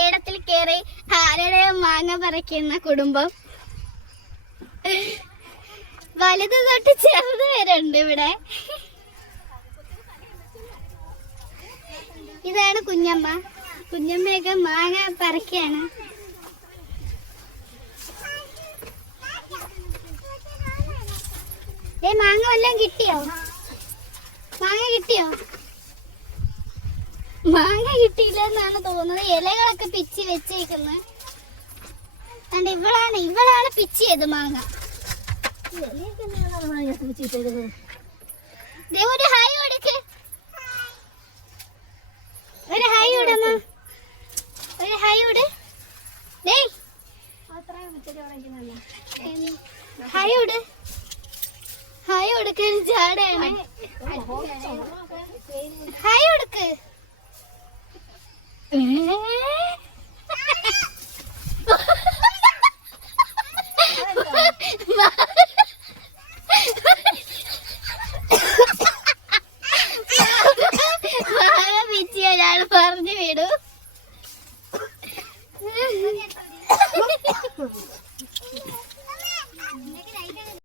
ഒരിടത്തിൽ കയറി ആരുടെ മാങ്ങ പറിക്കുന്ന കുടുംബം. വലുത് തൊട്ട് ചെറുത് വരെ ഉണ്ട് ഇവിടെ. ഇതാണ് കുഞ്ഞമ്മ. കുഞ്ഞമ്മയൊക്കെ മാങ്ങ പറിക്കുകയാണ്. മാങ്ങ വല്ലതും കിട്ടിയോ? മാങ്ങ കിട്ടിയോ? മാങ്ങ കിട്ടിയില്ലെന്നാണ് തോന്നുന്നത്. ഇലകളൊക്കെ പിച്ചി വെച്ചേക്കുന്നത്. ഇവളാണ് പിച്ചിയത് മാങ്ങ. ഒരു ഹായ് കൊടുക്ക്. ഒരു ഹായ് വിടമ്മ. ഒരു ഹായ് വിട്. ഹായ് വിട്. ഹായ് കൊടുക്കാൻ ജാടയാണ്. ഹായ് കൊടുക്ക്.